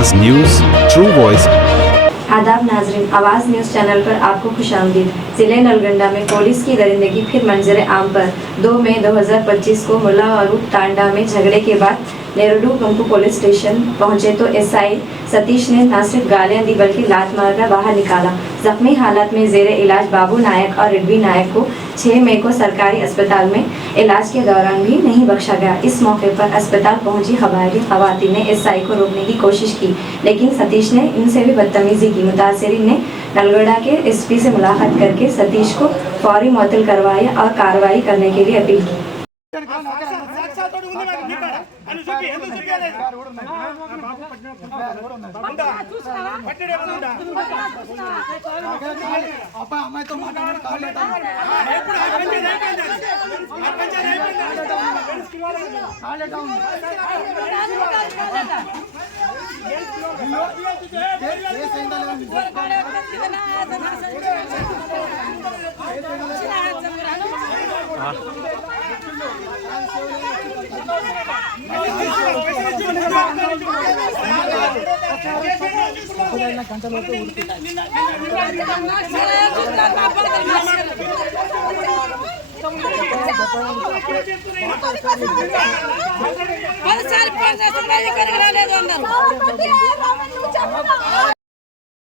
आवाज news, true voice. आदाब नाजरीन, आवाज़ न्यूज़ चैनल पर आपको खुशामदीद। जिले नलगंडा में पुलिस की दरिंदगी फिर मंजर आम पर। 2 मई 2025 को मुला और तांडा में झगड़े के बाद नेरुडू गुंपू पुलिस स्टेशन पहुंचे तो एसआई सतीश ने न सिर्फ गालियां दी बल्कि लात मारकर बाहर निकाला। जख्मी हालत में जेरे इलाज बाबू नायक और रिडवी नायक को 6 मई को सरकारी अस्पताल में इलाज के दौरान भी नहीं बख्शा गया। इस मौके पर अस्पताल पहुंची हवारी खवातीन ने एसआई को रोकने की कोशिश की, लेकिन सतीश ने इनसे भी बदतमीजी की। मुतासिरीन ने नलगड़ा के एसपी से मुलाकात करके सतीश को फौरी मुअत्तल करवाया और कार्रवाई करने के लिए अपील की। పది సార్లు ఫోన్ చేసి కరగరాలేదు అన్నారు.